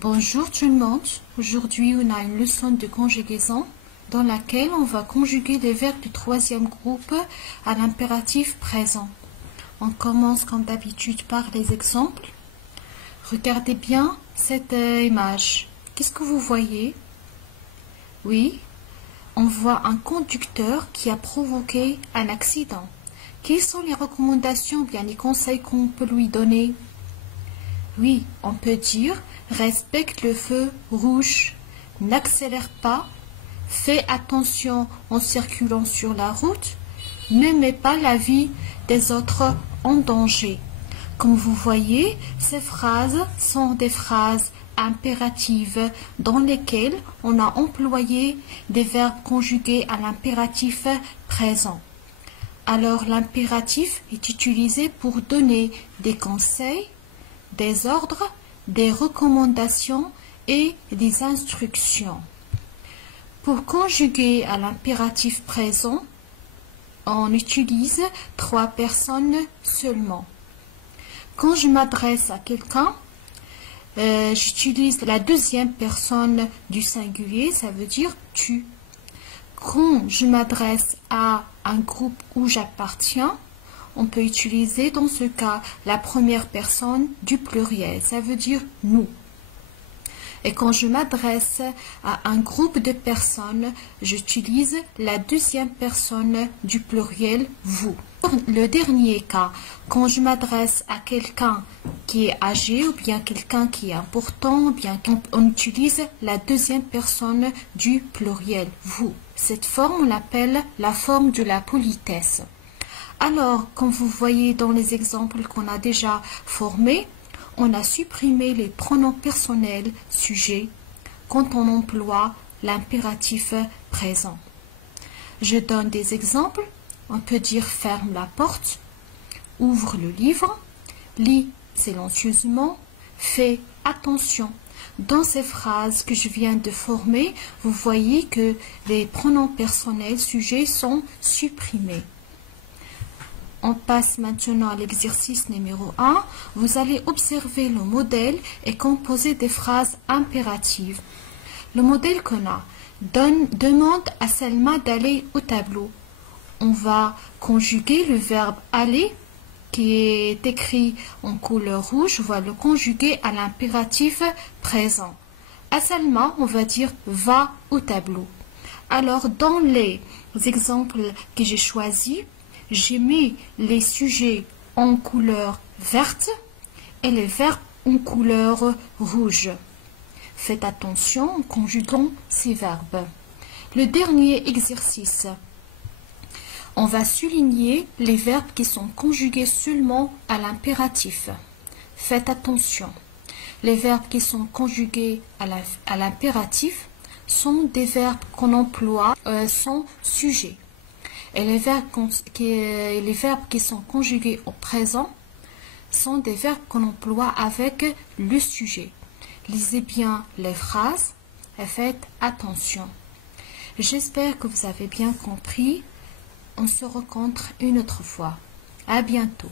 Bonjour tout le monde. Aujourd'hui, on a une leçon de conjugaison dans laquelle on va conjuguer les verbes du troisième groupe à l'impératif présent. On commence comme d'habitude par les exemples. Regardez bien cette image. Qu'est-ce que vous voyez? Oui, on voit un conducteur qui a provoqué un accident. Quelles sont les recommandations, bien les conseils qu'on peut lui donner? Oui, on peut dire respecte le feu rouge, n'accélère pas, fais attention en circulant sur la route, ne mets pas la vie des autres en danger. Comme vous voyez, ces phrases sont des phrases impératives dans lesquelles on a employé des verbes conjugués à l'impératif présent. Alors l'impératif est utilisé pour donner des conseils, des ordres, des recommandations et des instructions. Pour conjuguer à l'impératif présent, on utilise 3 personnes seulement. Quand je m'adresse à quelqu'un, j'utilise la deuxième personne du singulier, ça veut dire tu. Quand je m'adresse à un groupe où j'appartiens, on peut utiliser dans ce cas la première personne du pluriel, ça veut dire nous. Et quand je m'adresse à un groupe de personnes, j'utilise la deuxième personne du pluriel vous. Le dernier cas, quand je m'adresse à quelqu'un qui est âgé ou bien quelqu'un qui est important, ou bien on utilise la deuxième personne du pluriel vous. Cette forme, on l'appelle la forme de la politesse. Alors, comme vous voyez dans les exemples qu'on a déjà formés, on a supprimé les pronoms personnels sujets quand on emploie l'impératif présent. Je donne des exemples. On peut dire ferme la porte, ouvre le livre, lis silencieusement, fais attention. Dans ces phrases que je viens de former, vous voyez que les pronoms personnels sujets sont supprimés. On passe maintenant à l'exercice numéro 1. Vous allez observer le modèle et composer des phrases impératives. Le modèle qu'on a demande à Selma d'aller au tableau. On va conjuguer le verbe aller qui est écrit en couleur rouge. On va le conjuguer à l'impératif présent. À Selma, on va dire va au tableau. Alors, dans les exemples que j'ai choisis, j'ai mis les sujets en couleur verte et les verbes en couleur rouge. Faites attention en conjuguant ces verbes. Le dernier exercice. On va souligner les verbes qui sont conjugués seulement à l'impératif. Faites attention. Les verbes qui sont conjugués à l'impératif sont des verbes qu'on emploie sans sujet. Et les verbes qui sont conjugués au présent sont des verbes qu'on emploie avec le sujet. Lisez bien les phrases et faites attention. J'espère que vous avez bien compris. On se rencontre une autre fois. À bientôt.